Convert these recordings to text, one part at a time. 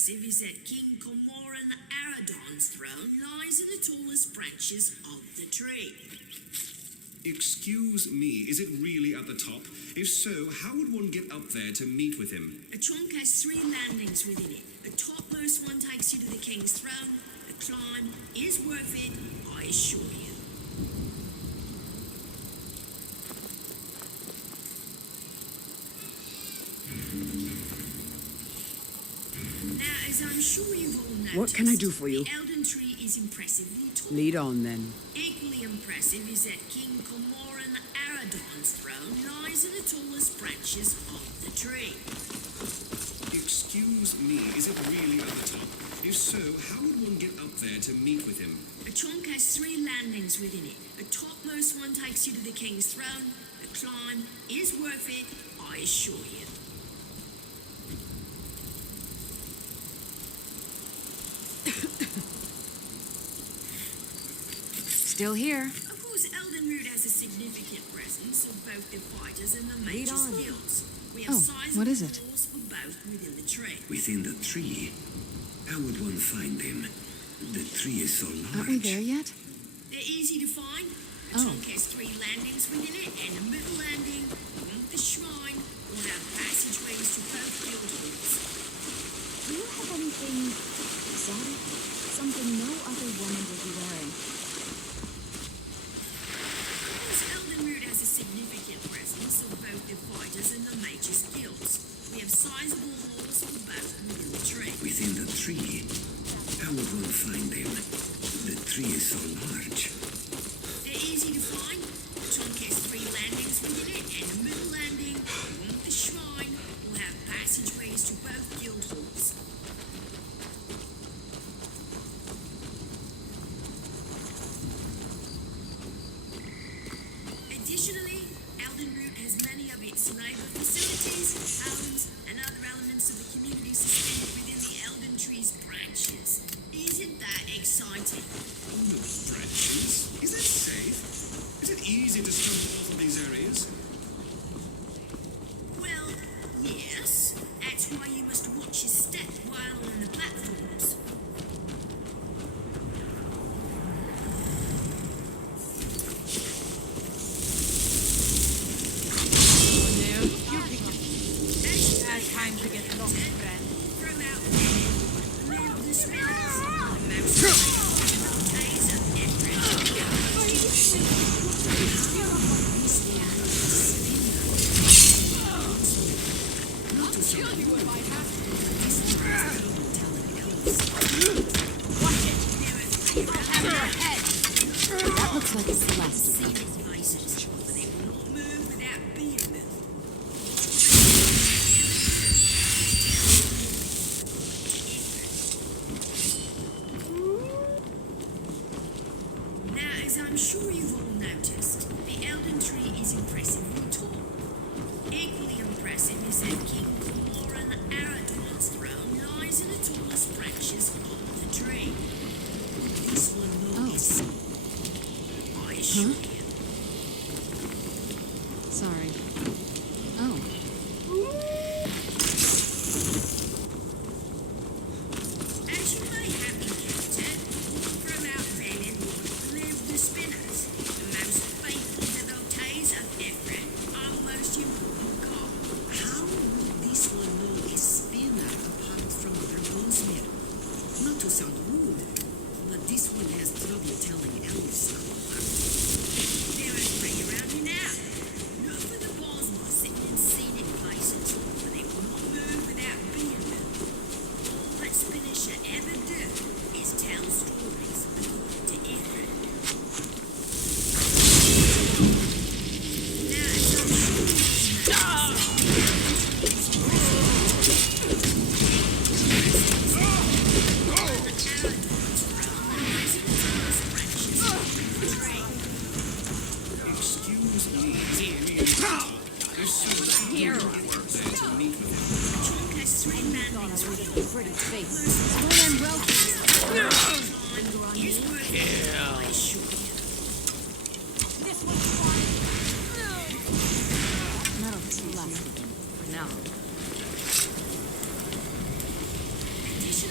impressive is that King Cormoran Aradon's throne lies in the tallest branches of the tree. Excuse me, is it really at the top? If so, how would one get up there to meet with him? A trunk has 3 landings within it. The topmost one takes you to the king's throne. The climb is worth it, I assure you. Now, as I'm sure you've all noticed, What can I do for you? The Elden Tree is impressively tall. Lead on, then. Equally impressive is that King Cormoran Aradon's throne lies in the tallest branches of the tree. Excuse me, is it really at the top? If so, how would one get up there to meet with him? The trunk has 3 landings within it. The topmost one takes you to the king's throne. The climb is worth it, I assure you. Still here. Of course, Eldenroot has a significant presence of both the fighters and the major skills. We have sizable what is it? halls for both within the tree. Within the tree? How would one find them? The tree is so large. Aren't we there yet? They're easy to find. The trunk has 3 landings within it, and a middle landing, along the shrine, will have passageways to both guild halls. Do you have anything exotic? Something no other woman would be wearing? Of course, Eldenroot has a significant presence of both the fighters and the major skills. We have sizable halls for both within the tree. Within the tree? How would one find them? The tree is so large. They're easy to find. The trunk has 3 landings within it, and a middle landing, along the shrine, will have passageways to both guild halls. Additionally, Eldenroot has many of its labor facilities, homes, and other elements of the community suspended within the Elden Tree's branches. Isn't that exciting? Branches? Is that safe? Is it easy to stumble off of these areas? Well, yes. That's why you must watch your step while on the platforms. Time to get lost, friend. Throw out live the spirits. Most days of I'll kill you if I have to. Watch it. You will have your head. That looks like it's the last. Scenic places, but they will not move without being moved. Now, as I'm sure you've all noticed, the Elden Tree is impressively tall. Equally impressive is that King Cormoran Aradon's throne lies in the tallest branches of the tree. This one will is, I assure you. Sorry. Oh. As you may have encountered, from out there live the spinners, the most faithful devotees of Ifrit, our most important god. How would this one know a spinner apart from their bonesmith? Not to sound rude, but this one has trouble telling elves apart. There are 3 around you now. Look for the Bosma sitting in scenic places, but they will not move without being moved. All that spinners should ever do is tell stories according to Ifrit. Now, as I'm sure you know, Excuse me, if so, Here. how would one get up there to meet with him? Chalk has 3 landings with With a pretty face. is working, I assure you. This one's fine. None of this will last for now.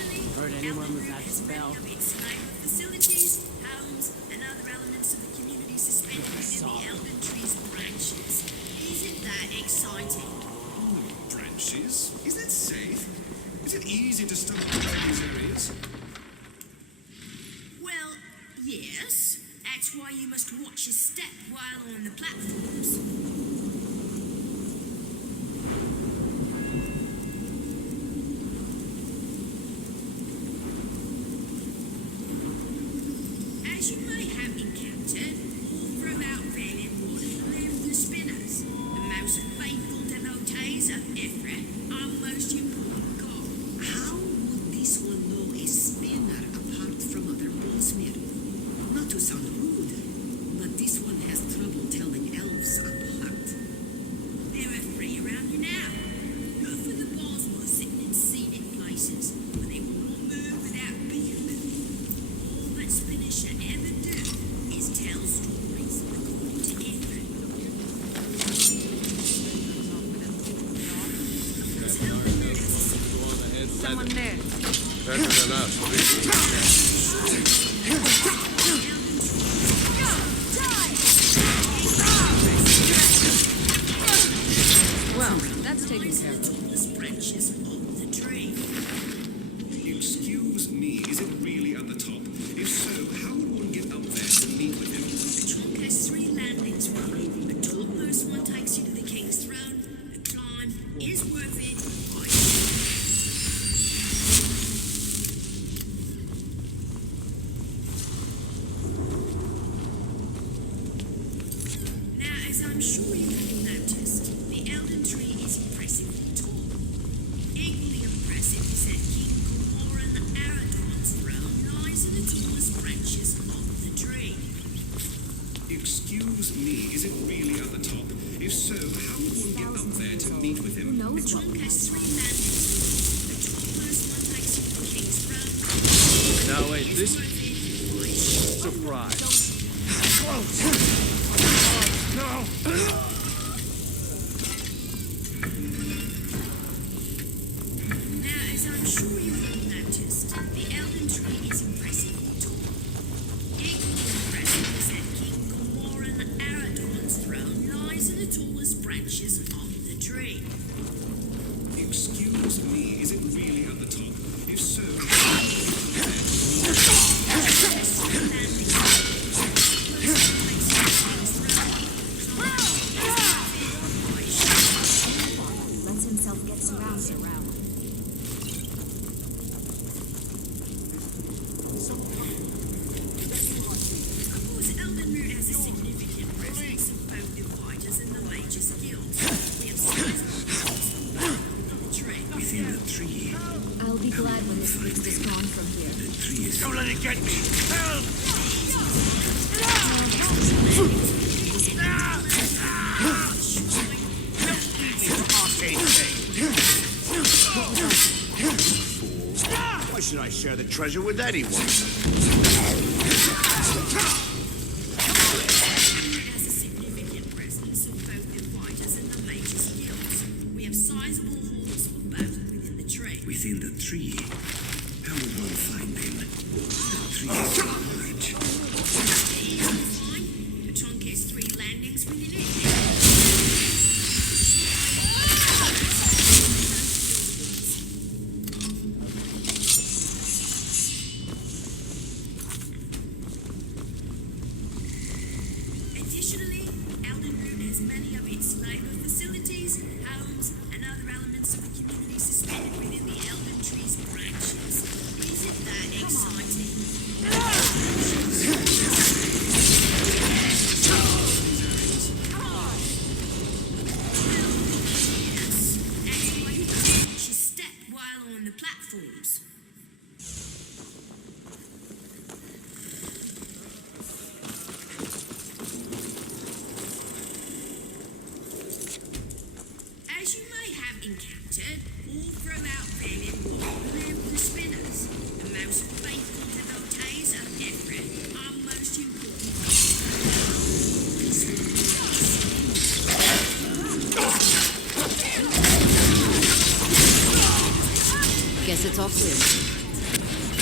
Hurt anyone with that spell? Facilities, homes, and other elements of the community suspended within the Elden Tree's branches. Isn't that exciting? Branches? Is that safe? Is it easy to stumble around these areas? Well, yes. That's why you must watch your step while on the platforms. As you may have encountered, all throughout Valenwood live the Spinners, the most faithful devotees of Ifrit, our most important god. How would this one know a spinner apart from other boltsmiths? Not to sound rude, but this one has trouble telling elves apart. There are three around you now. Half of the balls were sitting in seated places, but they will not move without being moved. All that spinners should ever do is tell stories according to Ifrit. Someone there. Better than us, really. Well, that's taken care of. Tallest branches of the tree. Excuse me, is it really at the top? If so, how would one get up there to meet with him? The trunk has three landings, really. The topmost one takes you to the king's throne. The climb is worth it. Now, as I'm sure you have noticed, the Elden Tree is impressively tall. Equally impressive is that King Cormoran Aradorn's throne lies in the tallest branches of the tree. Excuse me, is it really at the top? If so, how would one get up there to meet with Who him? knows The what trunk we has might three find. landings. The topmost one takes you to the king's throne. Now wait, It's this worth it. surprise. Now, as I'm sure you have noticed, the Elden Tree is impressively tall. Equally impressive is that King Cormoran Aradorn's throne lies in the tallest branches of the tree. Excuse me, is it really at the top? If so, Lets himself get surrounded. Of course, Elden Root has a significant presence of both the fighters and the mages guilds. We have sizable forces from both of the tree. Within the tree, I'll be glad when this beast is gone from here. the tree is Don't let it get me! Help! Why should I share the treasure with anyone? Has a significant presence of both the fighters and the mages guilds. We have sizable halls for both within the tree. within the tree. How would one find them? The tree is so large. Easy to find. The trunk has three landings within it. Additionally, Elden Root has many of its labor facilities, homes, and other elements of the community suspended within the Elden Tree's branches. Isn't that exciting? Yes, that's why you must watch your step while on the platforms. As you may have encountered, all throughout Valenwood live the Spinners, the most faithful devotees of Ifrit, our most important Guess it's all clear.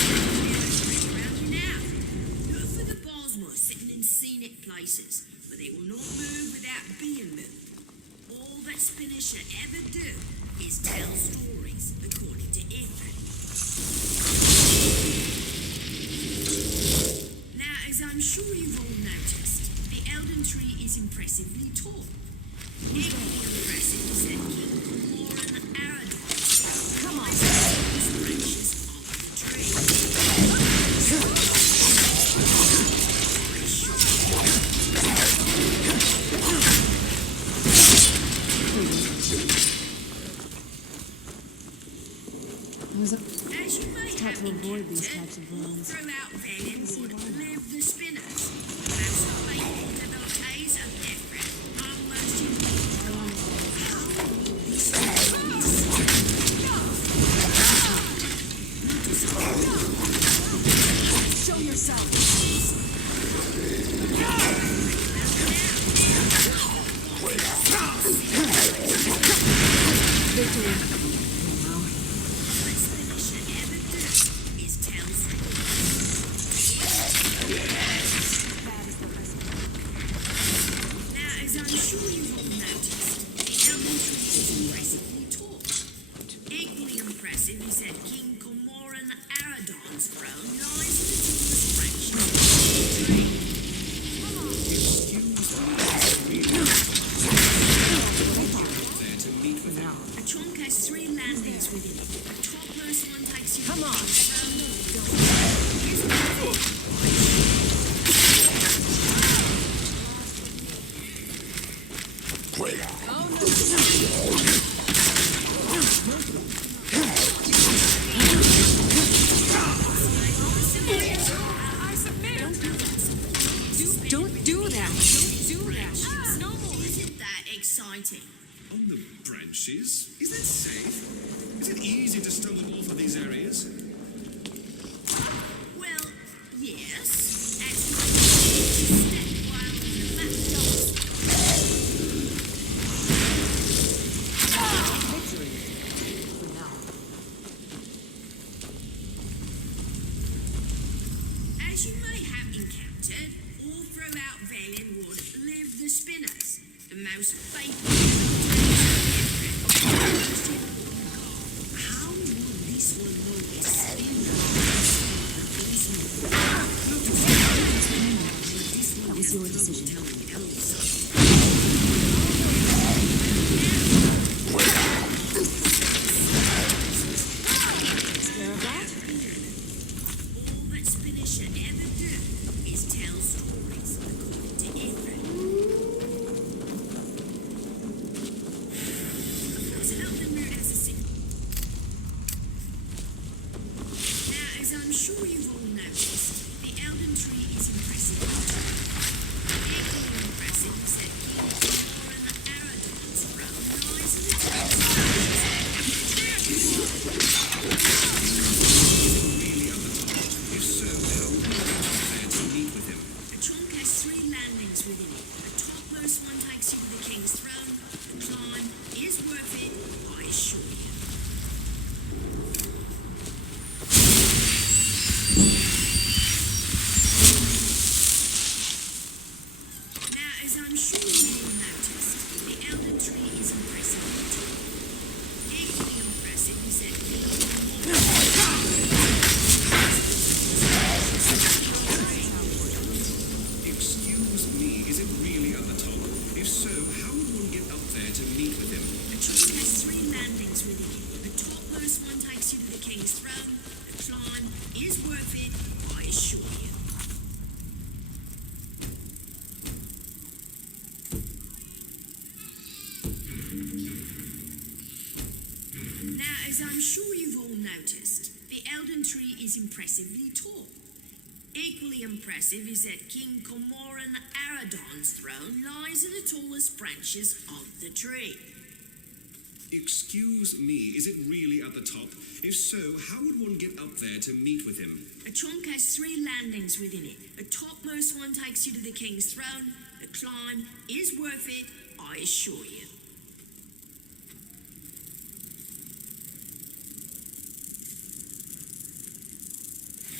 Around you now. Look for the Bosmos sitting in scenic places, but they will not move without being moved. All that spinners should ever do is tell stories, according to Ifrit. Now, as I'm sure you've all noticed, the Elden Tree is impressively tall. Equally impressive is that King Moran Aradon. Come on, his branches off the tree. As you may have to avoid these encountered, types of all runs. throughout Valenwood live the spinners. Most faithful devotees of Ifrit, almost unique. Show yourself. Victory. What spinners should ever do is tell stories. Now, as I'm sure you've all noticed, the Elden Tree is impressively tall. Equally impressive is that King Cormoran Aradon's throne lies in the tallest branches of the tree. There to meet with him. A trunk has 3 landings within it. The topmost one takes you Come to on. the throne. Don't do that. Don't do that. No more. Isn't that exciting? On the branches? Is that safe? Is it easy to stumble off of these areas? Well, yes. As long as you step while on the map does. Victory. For now. As you may have encountered, all throughout Valenwood live the spinners, the most faithful How would this one know it's spinner? That was your decision. Telling elves. Scared of that? all that spinners should ever do is tell stories, according to Ifrit. To help them move as a signal. Now, as I'm sure you've all noticed, the Elden Tree is impressive. Equally impressive is that King Thorin Aradon's throne lies in the If so, how would we get up there to meet with him? A trunk has 3 landings within it. The topmost one takes you to the king's throne. The climb is worth it, I assure you. Now, as I'm sure you've all noticed, the Elden Tree is impressively tall. Equally impressive is that Excuse me, is it really at the top? If so, how would one get up there to meet with him? the trunk has 3 landings within it. The topmost one takes you to the king's throne. The climb is worth it, I assure you. Now, as I'm sure you've all noticed, the Elden Tree is impressively tall. Equally impressive is that King Cormoran Aradon's throne lies in the tallest branches of the tree. Excuse me, is it really at the top? If so, how would one get up there to meet with him? A trunk has 3 landings within it. The topmost one takes you to the king's throne. The climb is worth it, I assure you.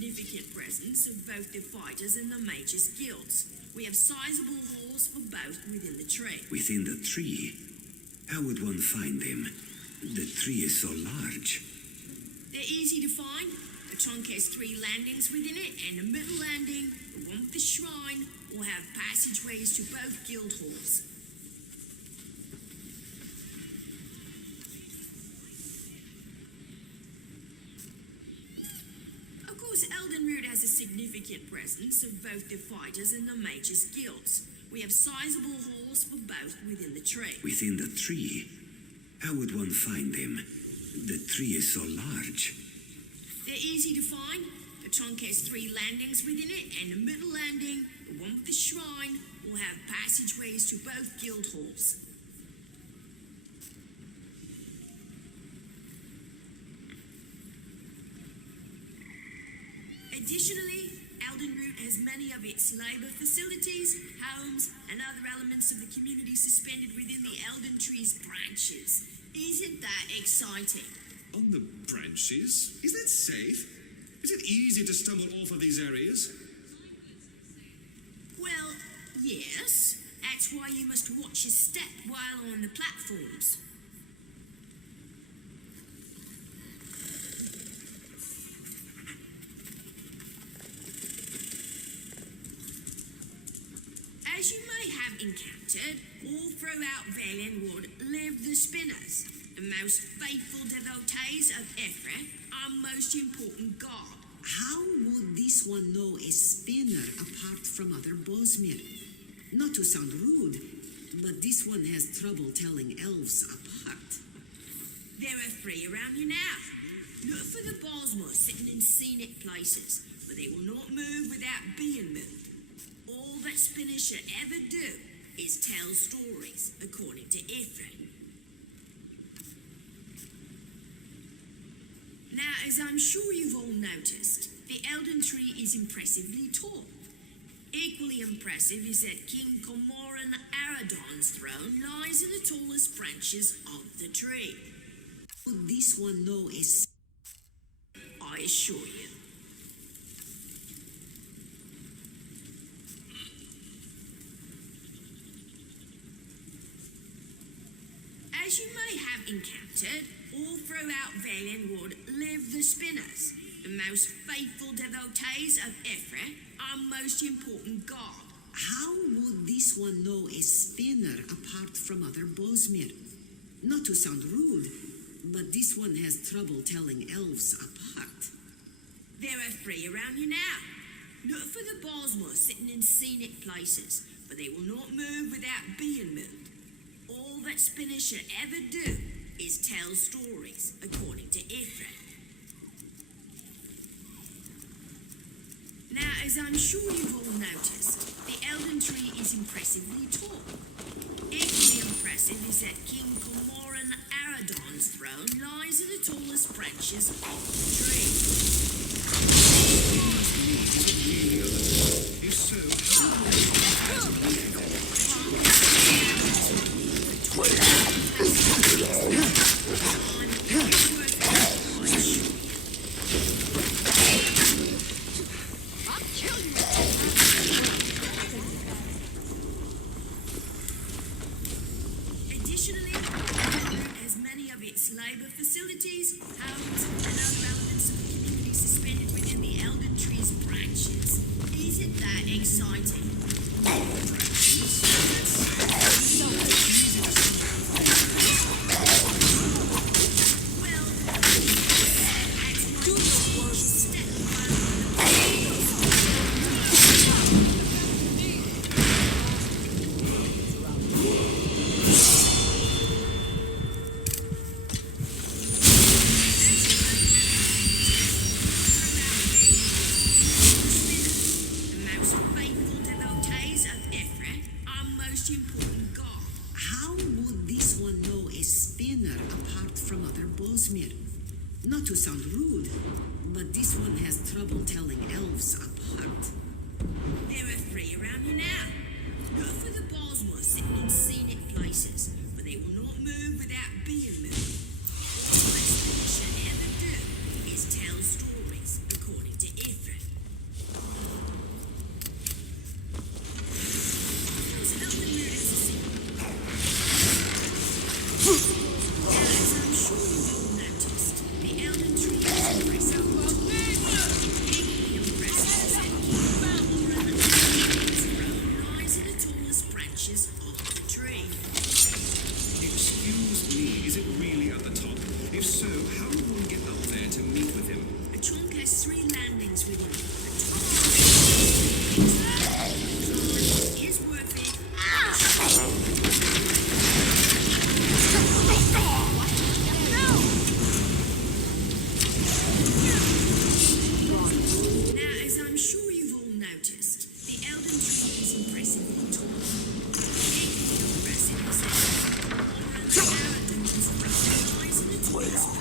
significant presence of both the fighters and the mages' guilds. We have sizable halls for both within the tree. Within the tree? How would one find them? The tree is so large. They're easy to find. The trunk has 3 landings within it, and the middle landing, the one with the shrine, will have passageways to both guild halls. Of course, Eldenroot has a significant presence of both the fighters and the mages' guilds. We have sizable halls for both within the tree. Within the tree? How would one find them? The tree is so large. They're easy to find. The trunk has 3 landings within it, and the middle landing, the one with the shrine, will have passageways to both guild halls. Additionally, Eldenroot has many of its labor facilities, homes, and other elements of the community suspended within the Elden Tree's branches. Isn't that exciting? On the branches? Is that safe? Is it easy to stumble off of these areas? Well, yes. That's why you must watch your step while on the platforms. As you may have encountered, all throughout Valenwood live the Spinners, the most faithful devotees of Ephraim, our most important god. How would this one know a spinner apart from other Bosmir? Not to sound rude, but this one has trouble telling elves apart. There are 3 around you now. Look for the Bosmor sitting in scenic places, but they will not move without being moved. All that spinners should ever do is tell stories, according to Ephraim. Now, as I'm sure you've all noticed, the Elden Tree is impressively tall. Equally impressive is that King Cormoran Aradon's throne lies in the tallest branches of the tree. Would this one know a I assure you. As you may have encountered, all throughout Valenwood live the Spinners, the most faithful devotees of Ephraim, our most important god. How would this one know a spinner apart from other Bosmir? Not to sound rude, but this one has trouble telling elves apart. There are 3 around you now. Look for the Bosmor sitting in scenic places, but they will not move without being moved. All that spinners should ever do is tell stories, according to Ephraim. Now, as I'm sure you've all noticed, the Elden Tree is impressively tall. Equally impressive is that King Cormoran Aradon's throne lies in the tallest branches of the tree. If so, Additionally, as many of its labor facilities, homes, and other elements of the community suspended within the Elden Tree's branches. Isn't that exciting? Well, do your worst step important god. How would this one know a spinner apart from other Bosmir? Not to sound rude, but this one has trouble telling elves apart. There are 3 around you now. Look for the Bosmor sitting in scenic places, but they will not move without being moved. All that spinners should ever do is tell stories, according to Ephraim.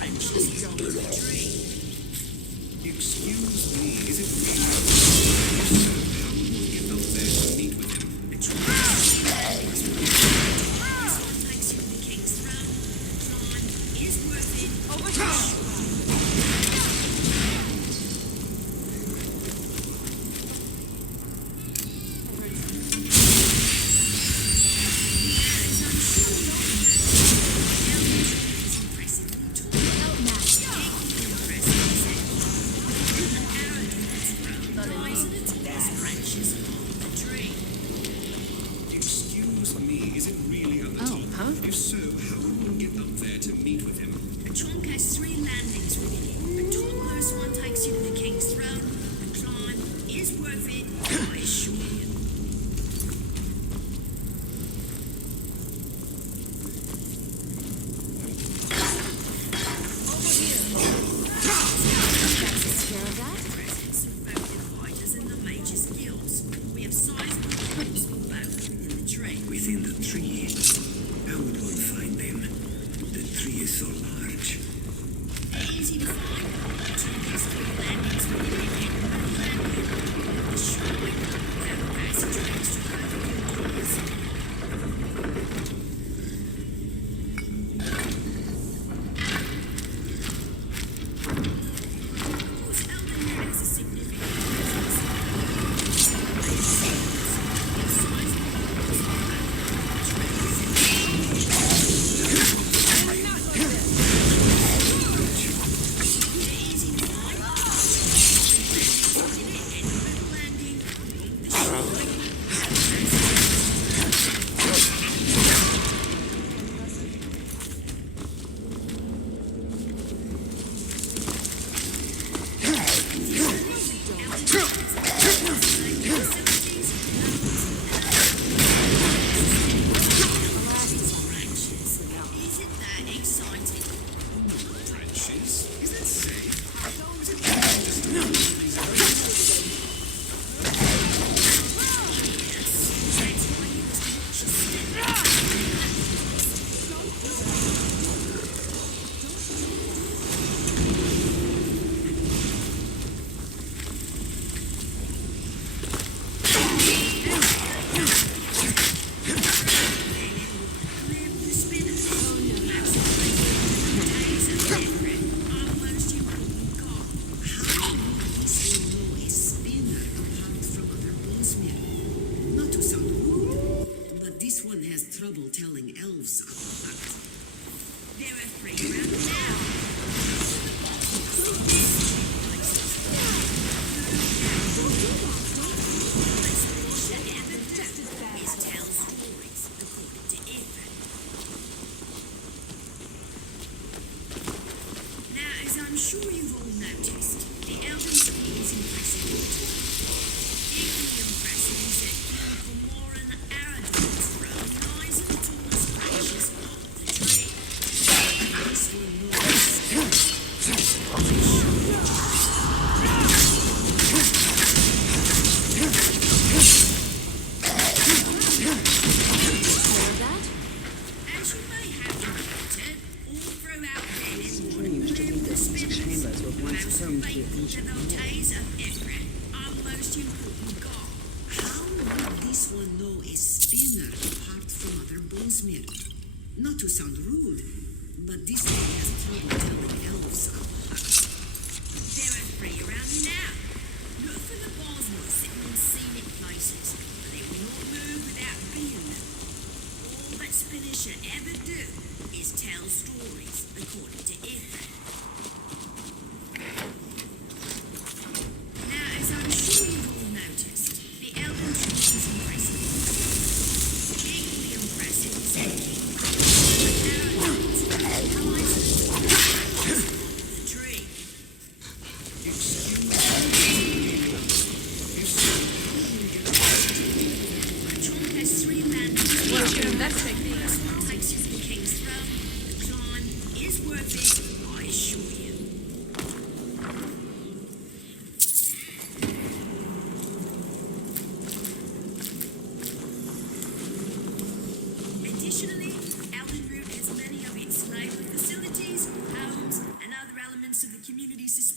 branches of the tree. Excuse me, is it really? How will we get up there to meet with him? This one takes you to the king's throne. Climb is worth it. Over here. Excuse me, is it really at the top? huh? If so, how will we get up there to meet with him? A trunk has 3 landings within it. The topmost one takes you to the king's throne. The climb is worth it, I assure you. Presence of both the fighters and the mage's guilds. We have sizable holes for both in the tree. Within the tree. How would one find them? The tree is so large. Easy to find. The trunk has 3 landings within it and one landing. The shrine, without passageways to both guild doors. Isn't that exciting? Branches? Is it safe? That's why you must watch your step. Live the spinners. That's the days are different. Almost you wouldn't go. How would this one know a spinner apart from other bowsmen? Not to sound rude, but this one has trouble telling elves apart. There are 3 around now. Let's finish the ever do is tell stories according to Ethan. Now, as I'm sure you've all noticed, the Elven Tree is impressive. Equally impressive is that King Fomora and Arador's throne lies at the tallest branches of the tree. This one knows As you may have reported, all throughout Venice, Strange to me that these chambers were once home to the ancient devotees of Ifrit, our most important god. how would this one know a spinner apart from other bowsmen? Not to sound rude, but this one has trouble telling elves apart. There are 3 around now. Look for the bosmen sitting in scenic places, but they will not move without being them. All that spinners should ever do is tell stories according to Ifrit. Now, as I'm sure you've all noticed, the Elven Tree is impressive. Equally impressive is that King Arador's lies at the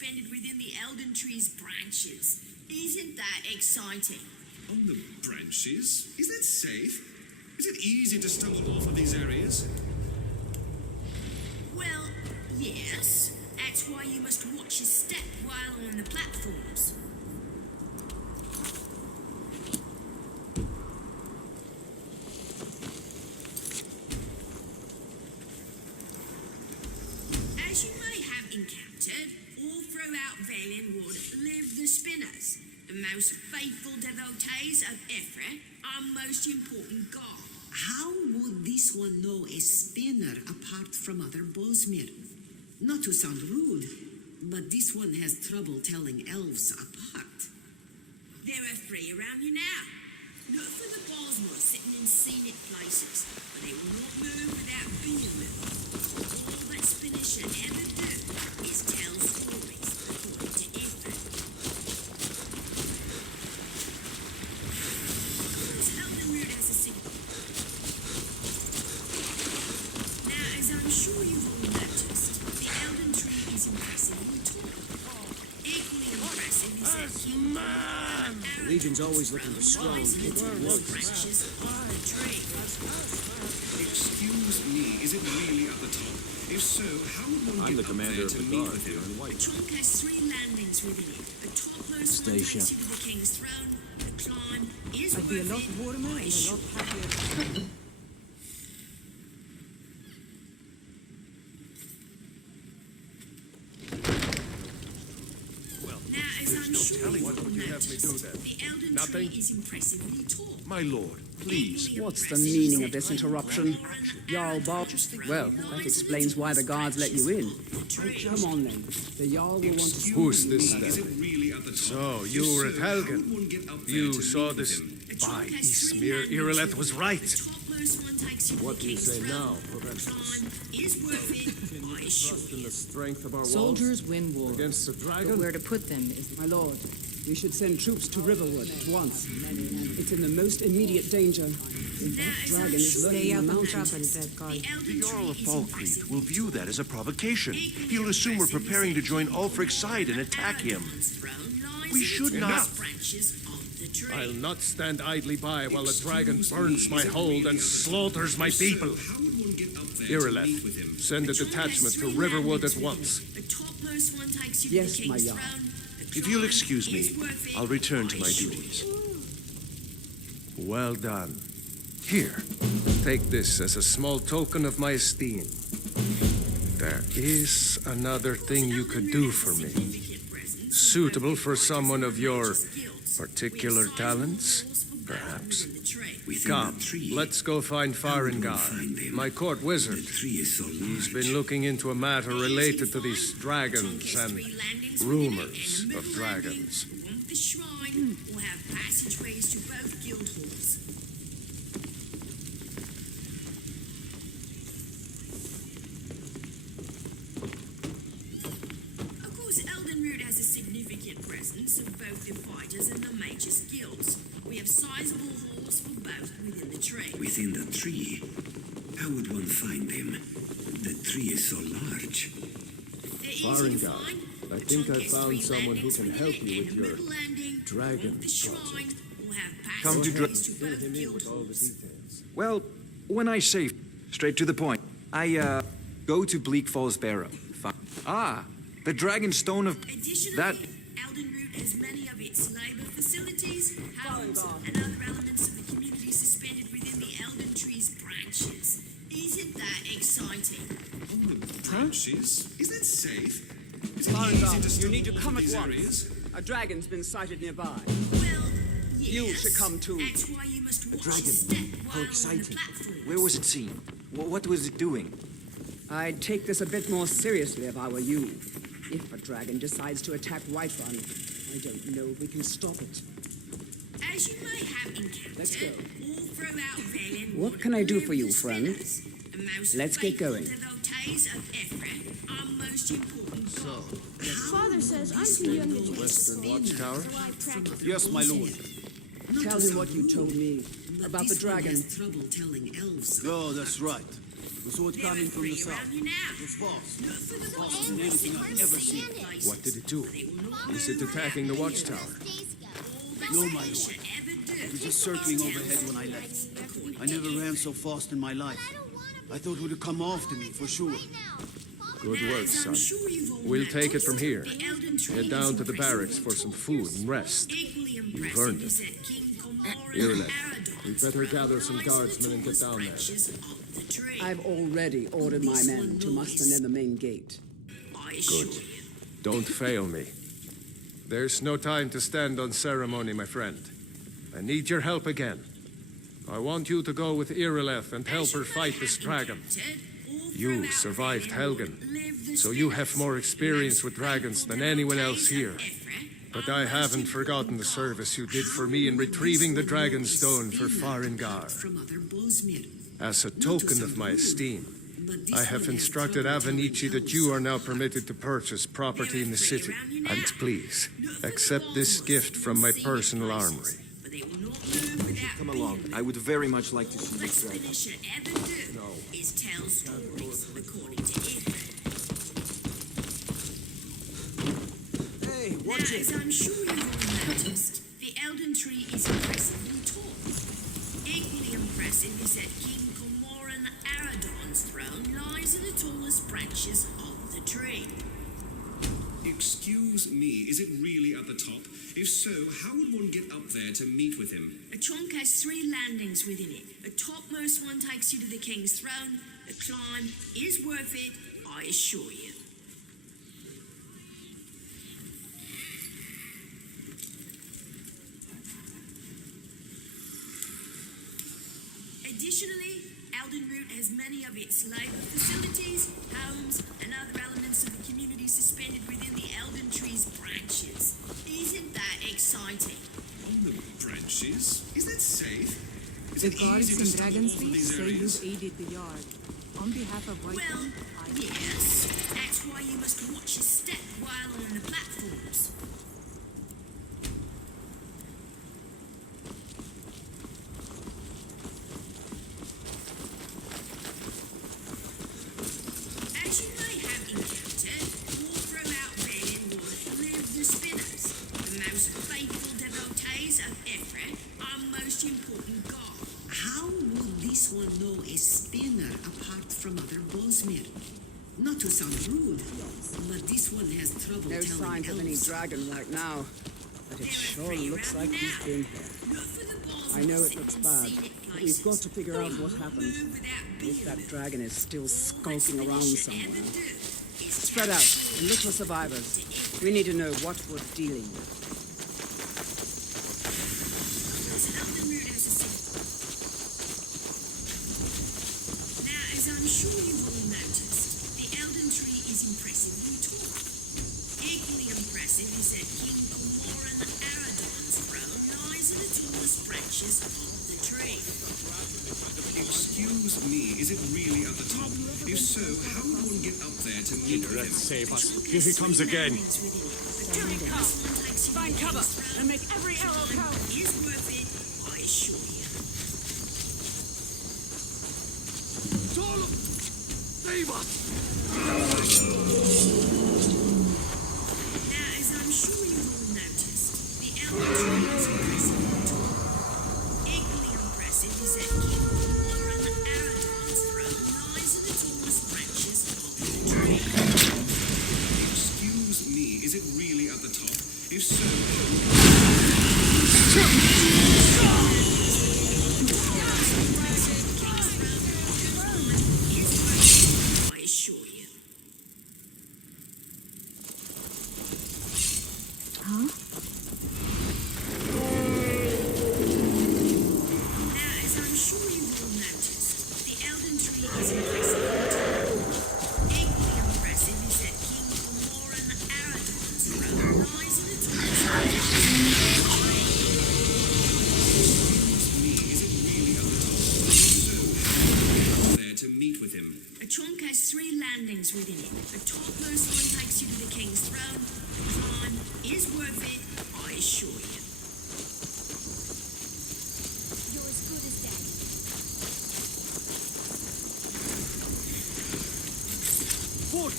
suspended within the Elden Tree's branches. Isn't that exciting? On the branches? Is that safe? Is it easy to stumble off of these areas? Well, yes. That's why you must watch your step while on the platforms. As you may have encountered, all throughout Valenwood live the Spinners, the most faithful devotees of Ifrit, our most important god. How would this one know a spinner apart from other Bosmir? Not to sound rude, but this one has trouble telling elves apart. There are 3 around you now. Look for the Bosmor sitting in scenic places, but they will not move without being moved. All that spinners should ever do is tell stories according to Ifrit. This Elden Root has a signal. Now, as I'm sure you've all noticed, the Elden Tree is impressively tall. Equally impressive is that The Legion's always looking for strong people. branches of the tree. Excuse me, is it really at the top? If so, how would one I'm get the up commander there of to the meet guard with here him? in The white. trunk has 3 landings within it. The topmost one Station. takes you to the king's throne. The climb is I'd be a lot worth it. warmer and a lot happier. Now, as I'm sure you've all noticed, the Elden Nothing? Tree is impressively tall. My lord, please. Equally What's the impressive meaning is of this that interruption? Jarl Bob? Well, that explains why the guards let you in. Come on then. The Jarl will want to... Who's this Is it then? really at the top? So, If you were at so, how Helgen. would one get up there You to saw meet this. with him? The trunk By has 3 Ysmir, landings Irileth within was it. right. The topmost one takes you to What the do you king's say throne. now, The Proventus? climb is worth it, I assure Trust in you. the strength of our Soldiers win wars. against the But dragon? where to put them is My lord, we should send troops to Riverwood at once. It's in the most immediate danger. The Now, as I'm dragon is sure lurking Stay in up the and mountains. drop and Redguard. The Elden The Jarl of Tree is Falkreath impressive. will view that as a provocation. Equally He'll assume we're impressive is preparing to that join King Ulfric's side and attack him. Aragorn's throne lies We in should the not- tallest branches of the tree. I'll not stand idly by while the dragon Excuse burns me, my is it hold really and at the top? slaughters my If so, people. how would one get up there to meet with him? Irileth, send a The trunk has detachment to 3 Riverwood at landings once. within it. The topmost one takes you to Yes, the my king's Jarl. throne. The If you'll climb excuse is me, worth it, I'll return to I my assure duties. you. Well done. Here, take this as a small token of my esteem. There is another thing you could do for me, suitable for someone of your particular talents, perhaps. Within Come, the tree, let's go find How would one Farengar, find him? my court the wizard. tree is so He's large. been looking into a matter related to these dragons and rumors of dragons. The one with the shrine will have passageways to both guild halls. Of course, Eldenroot has a significant presence of both the fighters and the mages guilds. We have sizable halls for both within the tree. Within the tree? How would one find him? The tree is so large. They're easy to Farengar, find. I The think trunk I has found 3 someone who landings can within help it, you and with the your middle landing, dragon the shrine will have Come to passageways to Fill both him in guild with all the halls. details. Well, when I say straight to the point, I go to Bleak Falls Barrow. Ah, the Dragon Stone of Additionally, that. Eldenroot has many of its labour facilities, homes, and other elements of the community suspended within the Elden Tree's branches. Isn't that exciting? On the branches? Is that safe? Is it Farengar, easy to you stumble need to off come of at these once. areas? A dragon's been sighted nearby. Well, yes. You should come too. That's why you must watch your dragon. step How while on the exciting. platforms. Where was it seen? What was it doing? I'd take this a bit more seriously if I were you. If a dragon decides to attack Whiterun, I don't know if we can stop it. As you may have encountered, Let's go. all throughout Valen, What can I do for you, friend? Let's get going. Devotees of Ifrit, our most important god. Father says I'm too young to do Western Watchtower? so I practice. Yes, my lord. Tell him what you told me But about the this one dragon. has trouble telling elves. Oh, that's right. The sword coming from the south. It was false. False than anything I've ever seen. What did it do? Is it attacking the watchtower? No, my lord. It was just circling overhead when I left. I never ran so fast in my life. I thought it would have come after me, for sure. Good work, son. We'll take it from here. Head down to the barracks for some food and rest. You've earned it. Ireland, we'd better gather some guardsmen and get down there. I've already ordered my men to muster near the main gate. Good. Don't fail me. There's no time to stand on ceremony, my friend. I need your help again. I want you to go with Irileth and help her fight this dragon. You survived Helgen, so you have more experience with dragons than anyone else here. But I haven't forgotten the service you did for me in retrieving the dragon stone for Farengar. As a token of my esteem, I have instructed Avenici that you are now permitted to purchase property in the city. And please, accept this gift from my personal armory. Come along. I would very much like to see this dragon. No. Is tell stories according to Edward. Hey, watch Now, it! as I'm sure you've all noticed, the Elden Tree is impressively tall. Equally impressive is that King Cormoran Aradon's throne lies in the tallest branches of the tree. Excuse me, is it really at the top? If so, how would one get up there to meet with him? A trunk has 3 landings within it. The topmost one takes you to the king's throne. The climb is worth it, I assure you. Additionally, Eldenroot has many of its labor facilities, homes, and other elements of the community suspended within the Elden Tree's branches. Isn't that exciting? On the branches? Is that safe? Is The it guards easy to in stumble Dragon's onto Feet these say areas? you've aided the Yard. On behalf of Well, Whiterun, yes. That's why you must watch your step while on the platforms. As you may have encountered, all throughout Valenwood live the Spinners, the most faithful devotees of Ifrit, our most important god. How would this one know a spinner apart from other Bosmir? Not to sound rude, but this one has trouble No telling signs of any elves. dragon right now, but it sure looks like he's been here. Look for the balls I know of it looks and bad, scenic but we've got to figure out what happened. Move without If that being dragon is still skulking All around expedition somewhere. ever do is Spread out and look for survivors. We need to know what we're dealing with. There's an Elden Root as a symbol. Now, as I'm sure you've all noticed, the Elden Tree is impressively tall. Equally impressive is that King Cormoran Aradon's throne lies in the tallest branches of the tree. Excuse me, is it really at the top? If so, how would one get up there to meet with him? Save us. Here he comes again. Find cover and make every arrow count. Is worth it, I assure you. Save us! Now, as I'm sure you've all noticed, the Elden Tree is impressively tall. Equally impressive is that King Cormoran Aradon's throne lies in the tallest branches of the tree. Excuse me, is it really at the top? If so, I assure you. Huh? Now, as I'm sure you've all noticed, the Elden Tree is impressively tall. Equally impressive is that King Cormoran Aradon's throne lies in the tallest branches of the tree. me, is it really at the top? If so, how would one get up there to meet with him? A trunk has 3 landings within it. The topmost one takes you to the king's throne. The climb is worth it, I assure you. You're as good as dead.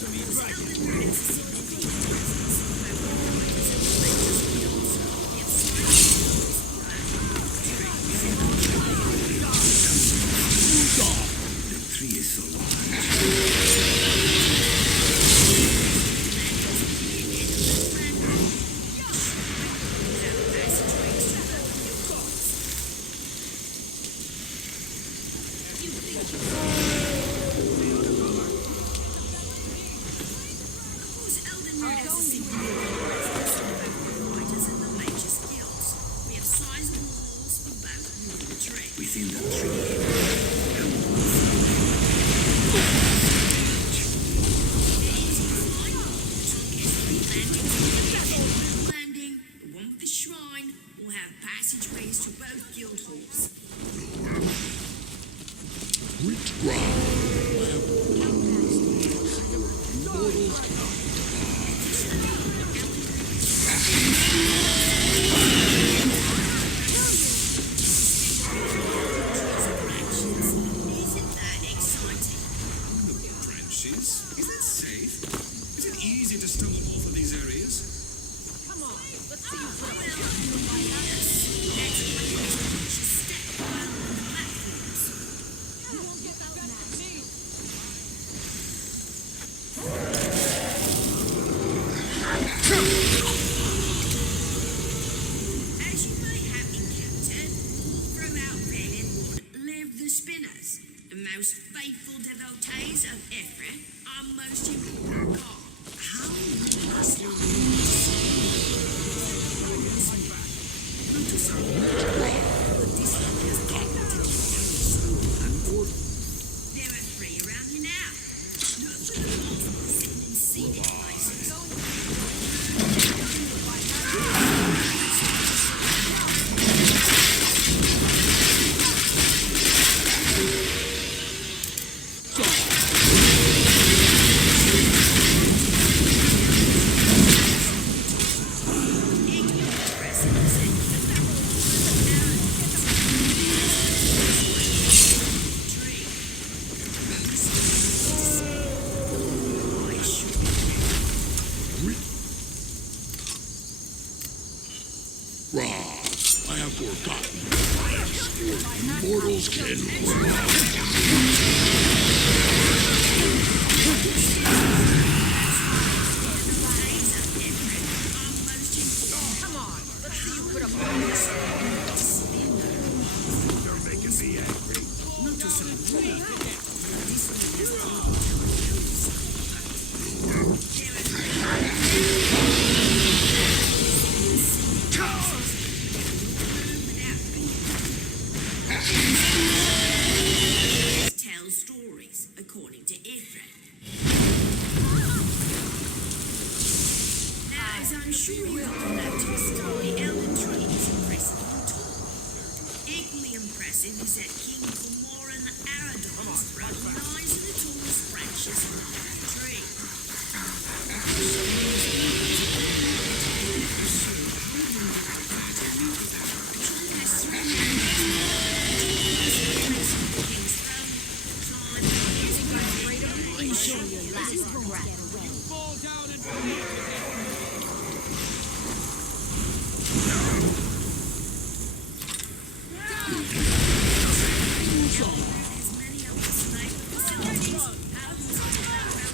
The tree is so large. Within the tree, Landing, the one with the shrine, will have passageways to both guild halls. Which ground? Isn't that exciting? Branches? Is that safe? Is it easy to stumble off of these areas? Come on, let's see you put up a You won't get that back from me. As you may have encountered, all throughout Valen Wood live the Spinners, the most faithful devotees of Ifrit, our most important god. How must you not to sound rude, but this one has cognitive There are three around you now. Look for them all, sitting in seated places. Ra, I have forgotten the mortals can Come on, let's see you put up a You're making me angry. not to sound rude, but this one has Tell stories according to Ifrit. Now, as I'm sure you all noticed, the Elden Tree is impressively tall. Equally impressive is that King Cormoran Aradon's throne lies in the tallest branches of the tree. Enjoy your last breath. Fall down and As many of us like facilities, houses,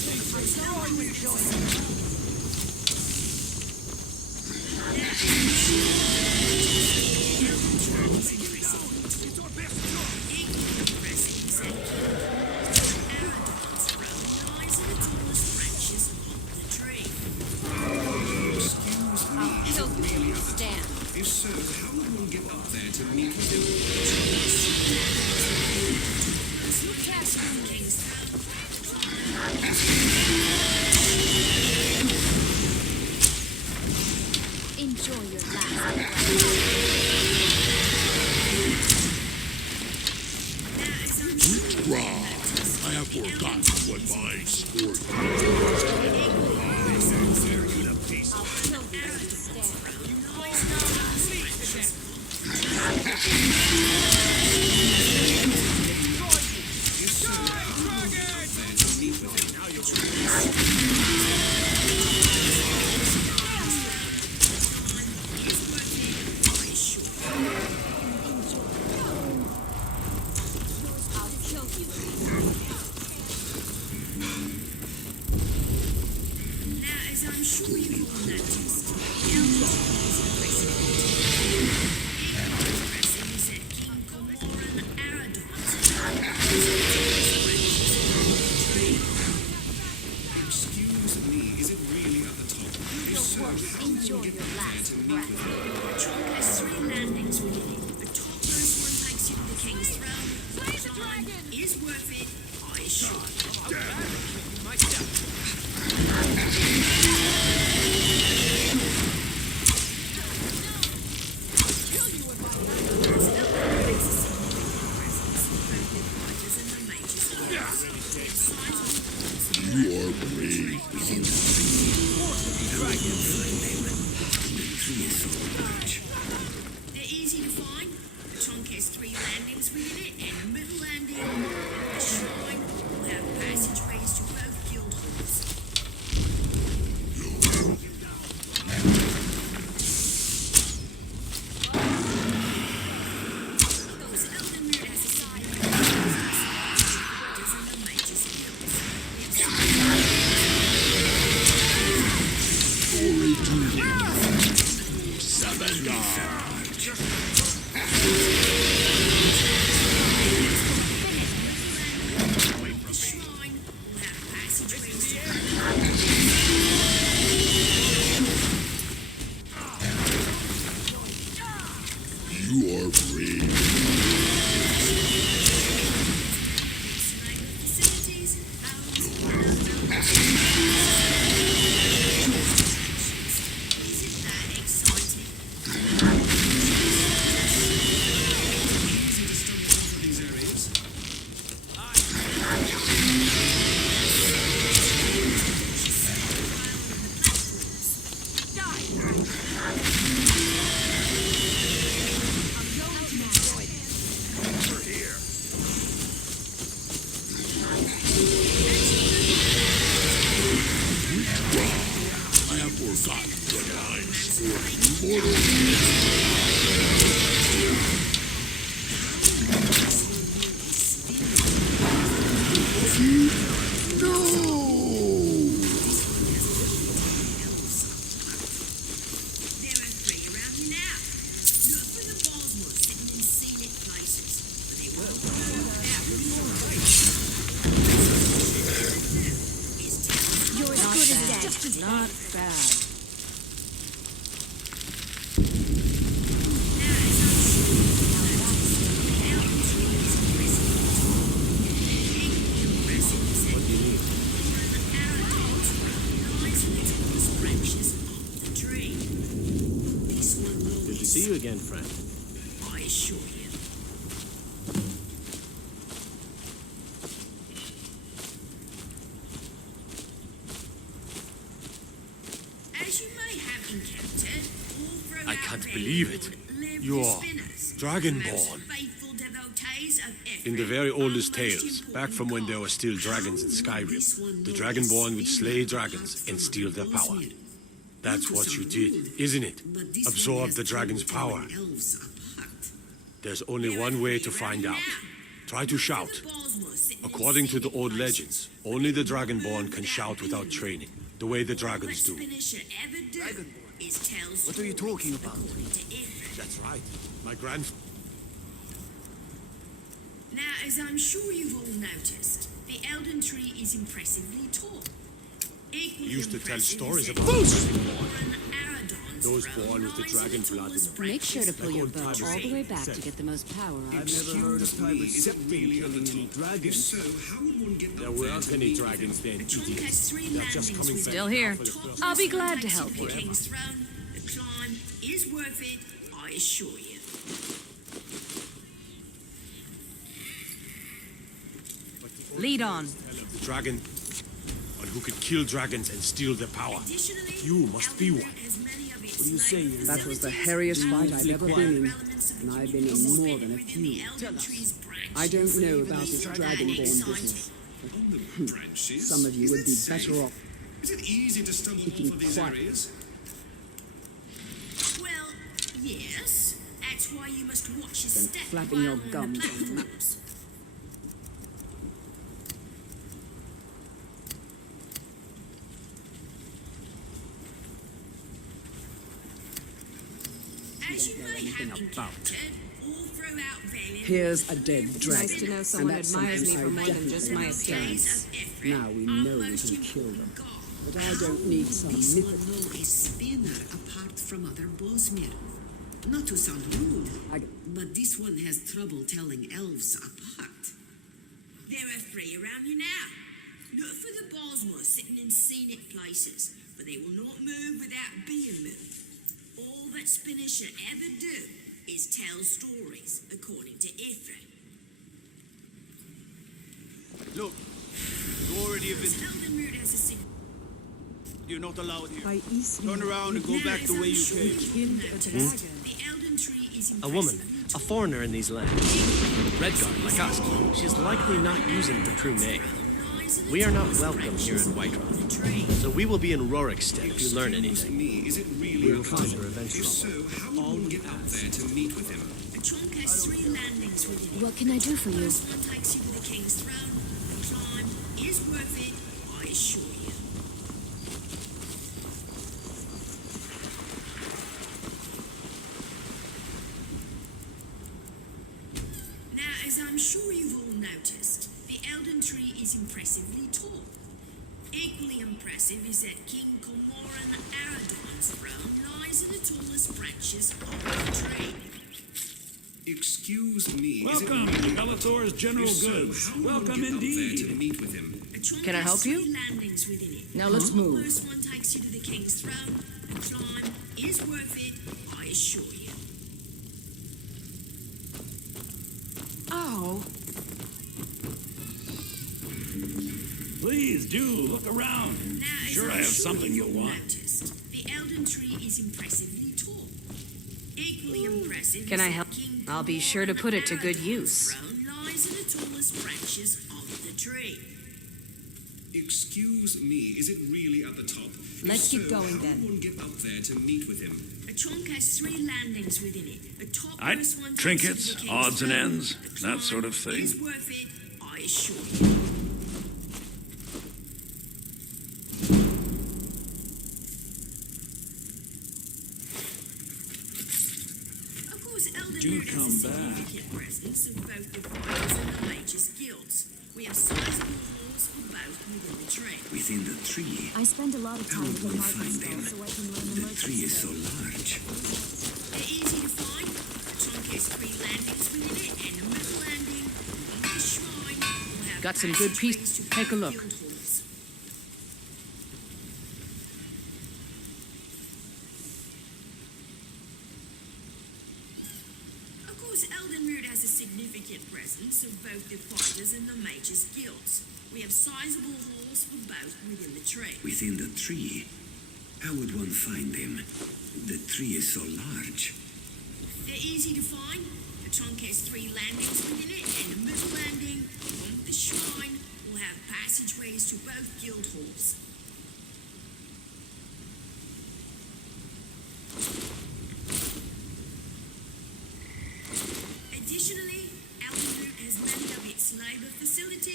If so, how will one get up there to meet with them? Enjoy your last. I have forgotten what my sport I'm sure you all noticed. Excuse me, is it really at the top? If so, how will Enjoy one get your up there last to meet with them? Trunk has 3 landings within it. The topmost one takes you to the king's throne. The climb is worth it, I assure you. you are brave. They're easy to find. The trunk has 3 landings within it, and the middle landing, the shrine, will have passageways to both guild halls. Those elven weird has a side and the major skills. Glory to Seven God. The shrine will have passageways to You are brave. facilities, Isn't that exciting? Easy to stumble into these areas. I have forgotten what my sport mortal There are 3 around you now. Look for the Bosworth sitting in scenic places, but they won't go out. You're as good as dead. Not bad. What do you need? Good to see you again, friend. I assure you. As you may have encountered, all throughout I can't Redguard believe it. live You're the spinners, Dragonborn. the most faithful devotees of In the Ephraim, very our oldest most tales, back important from when there god. were still dragons in Skyrim, the Dragonborn would slay dragons and steal their power. That's what you did, isn't it? Absorb the dragon's power. There's only one way to find out. Try to shout. The Bosworth sitting According to the old legends, only the Dragonborn can shout without training, the way the dragons do. What are you talking about? That's right. My grandfather. Now, as I'm sure you've all noticed, the Elden Tree is impressively tall. He used to tell stories about those born with the dragon blood in them. Make sure to pull your bow all the way back to get the most power out. I've never heard of Tiber killing any dragons. So how would one get There up weren't there to any meet dragons with then, idiots. They're just coming back. Still here. for the first I'll be glad to help you. The King's Throne, the climb is worth it, I assure you. Lead on. The dragon, one who could kill dragons and steal their power. Additionally, You must be one. What are you saying? That was the hairiest fight I've ever been in, and I've been in more than a few. I don't know about this dragonborn business. Some of you would be better off Is it easy to stumble keeping off of these quiet. areas? Well, yes. That's why you must watch your than step flapping your while on the gums on platform. maps. As you may have about. encountered, all throughout Valen, Here's a dead dragon. Nice to know and someone that's admires me something for I more than just my definitely appearance. understand. Now we know we can kill them. But I don't need some This mythic. one know a spinner apart from other Bosmir. Not to sound rude, but this one has trouble telling elves apart. there are three around you now. Look for the Bosmore sitting in scenic places, but they will not move without being moved. All that spinners should ever do is tell stories, according to Ifrit. Look, you already have been. Elden Root has a signature. You're not allowed here. By East Turn around and go back the way you came. The Elden Tree is A woman, impressively a foreigner in these lands. Redguard, like us. She's likely not using her true name. We are not welcome here in Whiterun, so we will be in Rorikstead if you learn anything. Is it really We will find her eventually. If so, how would one get up there to meet with him? The Chunk has 3 landings within it. What can I do for you? First one takes you to the King's Throne. The climb is worth it, I assure you. Now, as I'm sure you've all noticed, the Elden Tree is impressively tall. Equally impressive is that King Cormoran Aradon's throne lies in the tallest branches of the tree. Excuse me. Welcome to Bellator's General Goods. Welcome indeed. To meet with him. Can I help you? Landings within it. Now let's move. First one takes you to the King's Throne. The climb is worth it, I assure you. Oh, Please do look around. Now, as Sure, I I'm have something you've you'll want. Noticed, the Elden Tree is impressively tall. Equally impressive. Can is I that help? King I'll be sure to put it to good Aradon's use. throne lies in the tallest branches of the tree. Excuse me. Is it really at the top? Let's If get so, going how then. would one get up there to meet with him? A chunk has 3 landings within it. The top I'd first one takes trinkets, you to the King's odds and Throne. ends, The that sort of climb thing. is worth it, I assure you. Of course, Elden Do Root has come a significant presence of both the fighters and the mages' guilds. We have sizable halls for both within the tree. Within the tree, I spend a lot of how time would with the one market find stall him? so I can learn The tree is so emergency large. They're easy to find. The trunk has 3 landings within it, and the middle landing, along the shrine, will have got some good passageways pieces. to Take a both look. guild halls. Of course, Elden Root has a significant presence of both the fighters and the mages' guilds. We have sizable halls for both within the tree. Within the tree, how would one find him? The tree is so large. They're easy to find. The trunk has 3 landings within it, and the middle landing, along with the shrine, will have passageways to both guild halls. Additionally, Elden Root has many of its labor facilities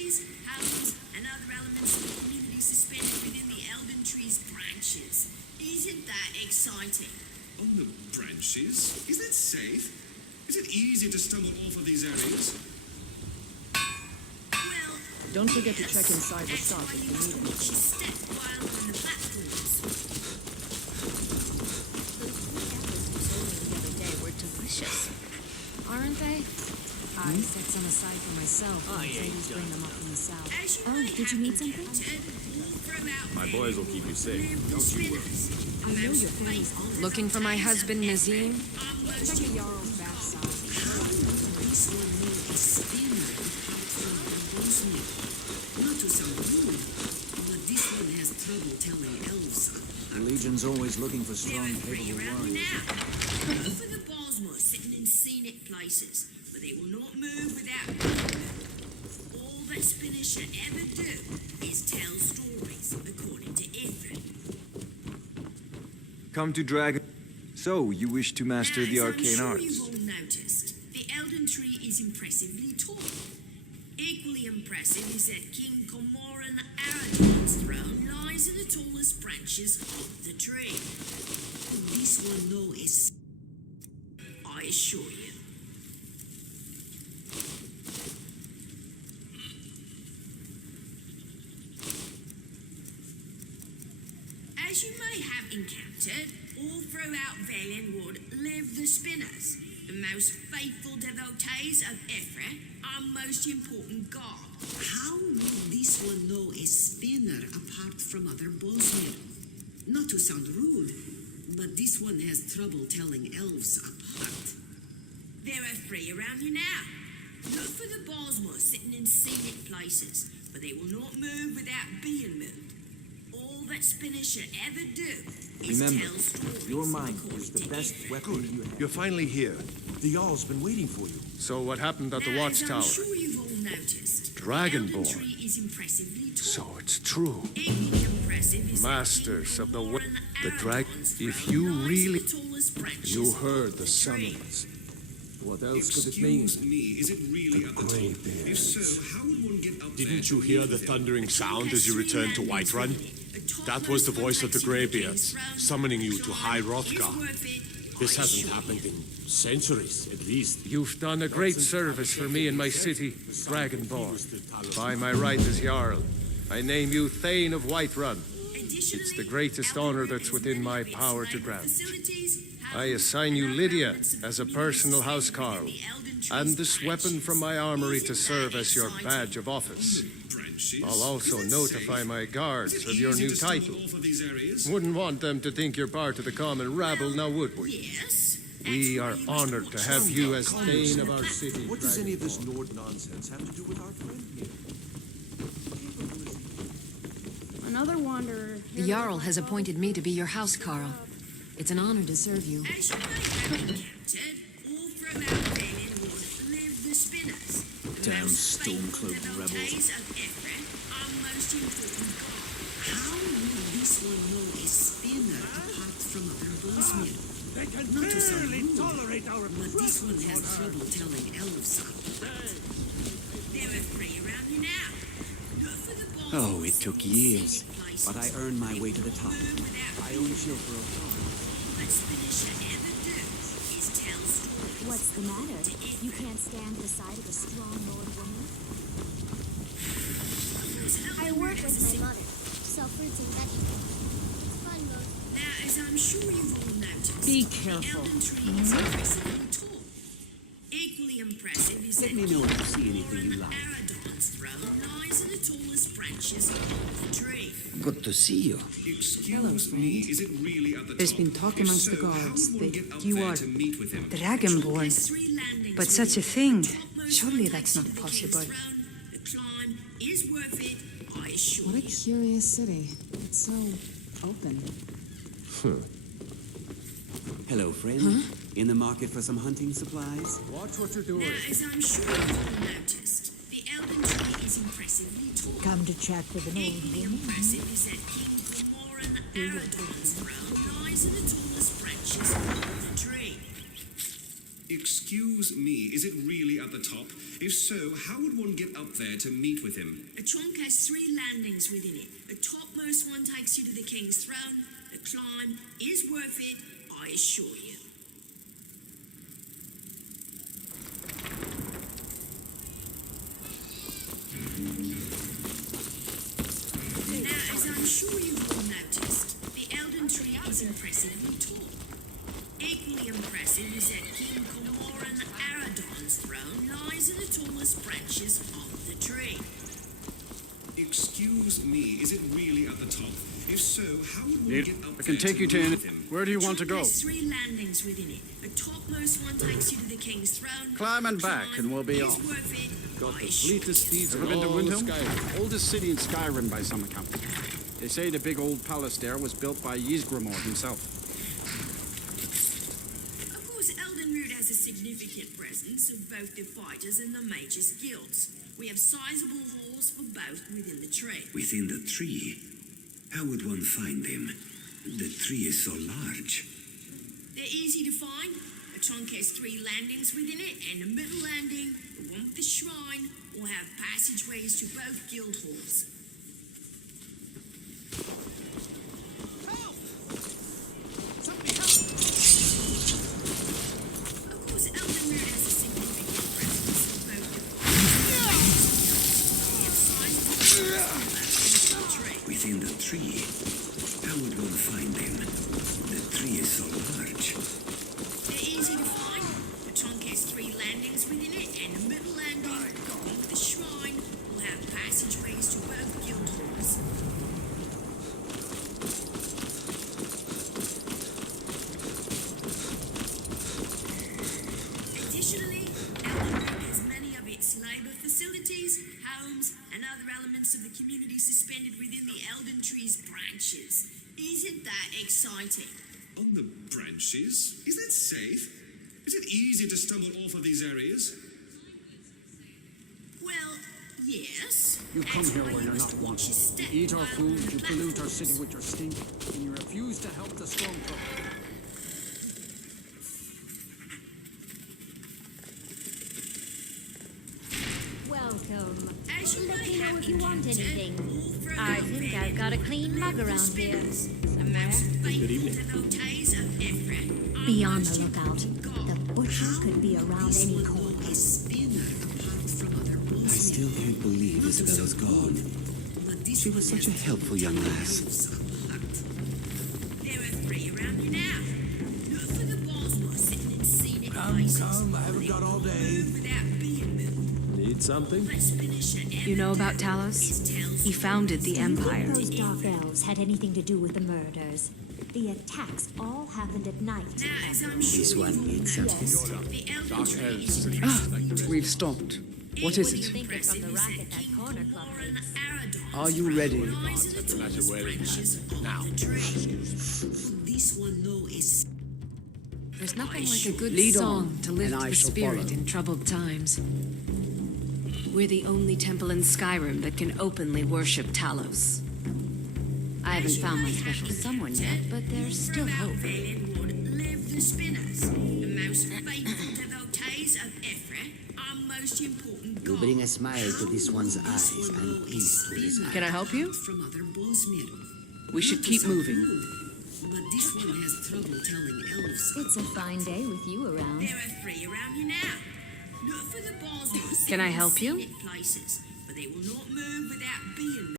trees, hells, and other elements of the community suspended within the elden tree's branches. Isn't that exciting? On the branches? Is that safe? Is it easy to stumble off of these areas? Well, Don't forget to yes. check inside the That's shop why if you you must need watch it. your step while on the platforms. The other day were delicious, aren't they? I set some aside for myself. Ladies bring them up from the south. As you Oh, may did you have need something? encountered, all throughout My boys will keep you safe. Don't you worry. I know your family's looking for my husband, Nazim. Check the Jarl's backside. This one known as Spinner, apart from other Bosmir. Not to sound rude, but this one has trouble telling elves apart. The Legion's always looking for strong, There are three capable around you warriors. now. Go for the Bosmor sitting in scenic places, but they will not move without movement. All that Spinner should ever do is tell stories, according to Ifrit. Come to Dragon. So, you wish to master the Now, as arcane I'm arts? sure you've all noticed, the Elden Tree is impressively tall. Equally impressive is that King Cormoran Aradon's throne lies in the tallest branches of the tree. This one known as I assure you. As you may have encountered, all throughout Valenwood live the Spinners, the most faithful devotees of Ifrit, our most important god. how would this one know a Spinner apart from other Bosmir? Not to sound rude, but this one has trouble telling elves apart. There are three around you now. Look for the Bosmor sitting in scenic places, but they will not move without being moved. All that Spinner should ever do is Remember, tell stories. your mind according is the to best Ifrit. weapon you have. You're finally here. The Jarl's been waiting for you. So what happened at the Now, as I'm watchtower? sure you've all noticed, Dragonborn. the Elden Tree is impressively tall. So it's true. Equally impressive is that Masters King of the Cormoran the drag. Aradon's If throne you lies in really, the tallest branches you of heard the tree. summons. What else could it mean? Excuse me, is it really at the top? If so, how would one get up there Didn't to you hear meet the them? thundering sound as you returned to Whiterun? That was the voice of the Greybeards, summoning you to High Hrothgar. This hasn't happened in centuries, at least. You've done a great service for me and my city, Dragonborn. By my right as Jarl, I name you Thane of Whiterun. It's the greatest honor that's within my power to grant. I assign you Lydia as a personal housecarl, and this weapon from my armory to serve as your badge of office. I'll also notify my guards of your new title. Wouldn't want them to think you're part of the common rabble, now would we? Yes. We are honored to have you as Thane of our city. What does any of this Nord nonsense have to do with our friend here? Another wanderer. The Jarl has appointed me to be your house, Carl. It's an honor to serve you. As you may have encountered, all throughout Valenwood live the Spinners. The Damn most faithful storm-cloaked devotees of Ifrit, our most important god. How would this one know a Spinner apart from other Bosmir? Not to sound rude, but this one has trouble telling elves apart. There are three around you now. Look for the Bosmor Oh, it took years, scenic places, but I earned my way to the top. move without I own Shilfro. All that Spinner should ever do is tell stories. What's the matter? You can't stand the sight of a strong Lord woman? I work with my mother. Sell fruits and vegetables. It's fun, most. Now, as I'm sure you've all noticed, Be the careful. Elden Tree is impressively tall. Equally impressive is Let that me know if you King see anything you Cormoran like. Aradon's throne lies in the tallest branches of the tree. Good to see you. Excuse me, is it really at the There's top? been talk If amongst so, the guards how would one that get up you there are to meet with him? Dragonborn. But such a thing, surely that's not possible. The climb is worth it, I assure What a you. curious city. It's so open. Hello, friend. In the market for some hunting supplies? Watch what you're Now, doing. as I'm sure you've all noticed, the Elden Tree is impressively tall. Come to chat with an old Equally woman. impressive is that King Cormoran Aradon's throne lies in the tallest branches of the tree. Excuse me, is it really at the top? If so, how would one get up there to meet with him? A trunk has 3 landings within it. The topmost one takes you to the king's throne. The climb is worth it, I assure you. Now, as I'm sure you've all noticed, the Elden Tree is impressively tall. Equally impressive is that King Cormoran Aradon's throne lies in the tallest branches of the tree. Excuse me, is it really at the top? If so, how would one get up I can take you to meet him? Where do you want to go? There's 3 landings within it. The topmost one takes you to the king's throne. Climb and back, and we'll be off. Worth it, Got I the assure fleetest you. steeds Ever been to Windhelm? Oldest city in Skyrim by some account. They say the big old palace there was built by Ysgramor himself. Of course, Eldenroot has a significant presence of both the fighters and the mages' guilds. We have sizable halls for both within the tree. Within the tree? How would one find them? The tree is so large. They're easy to find. A trunk has 3 landings within it, and the middle landing, the one with the shrine, will have passageways to both guild halls. Of course, Eldenroot has a significant presence of both the Within the tree? How would one find them? The tree is so large. They're easy to find. The trunk has 3 landings within it, and the middle landing, the one with the shrine, will have passageways to both guild halls. Additionally, Eldenroot has many of its labor facilities, homes, and other elements of the community suspended within the Elden Tree's branches. Isn't that exciting? On the branches? Is that safe? Is it easy to stumble off of these areas? Well, yes. You come That's here why where you you're must not watch wanted. your step You eat our while food, on you pollute our city platforms. with your stink, and you refuse to help the Stormtrooper. Welcome. As you Let may me know have if you want encountered, anything. all throughout I think I've got a clean mug around here. the most faithful evening. devotees of Ifrit. Be on the lookout. The butcher could be around any corner. A spinner apart from other I bows. still can't believe Isabella's gone. But this She was such a helpful young lass. There are 3 around you now. Look for the balls who are sitting in scenic places. I haven't got all day. Without being moved. Need something? Let's finish it. You know about Talos? He founded the Empire. Those dark elves had anything to do with the murders. The attacks all happened at night. Now, as I'm This sure one you've all needs something. noticed, the Elden Dark Tree elves. is Ah, we've stopped. What is equally it? Think it's from the impressive is racket that that King corner club Cormoran makes. Aradon's Are you ready? throne lies in the No matter tallest where it branches of Now. the tree. This one no is There's nothing like a good Lead song on, to lift and I the shall spirit follow. in troubled times. We're the only temple in Skyrim that can openly worship Talos. I haven't found my special someone yet, but there's still hope. Valiant would live the spinners, the most faithful devotees of Ifrit, our most important You god. bring a smile to this one's eyes and peace to his heart. Can I help you? from other Bosmir. We should keep moving. But this one has trouble telling elves. It's a fine day with you around. There are 3 around you now. Look for the balls who are Can I sitting in help you? scenic places, but they will not move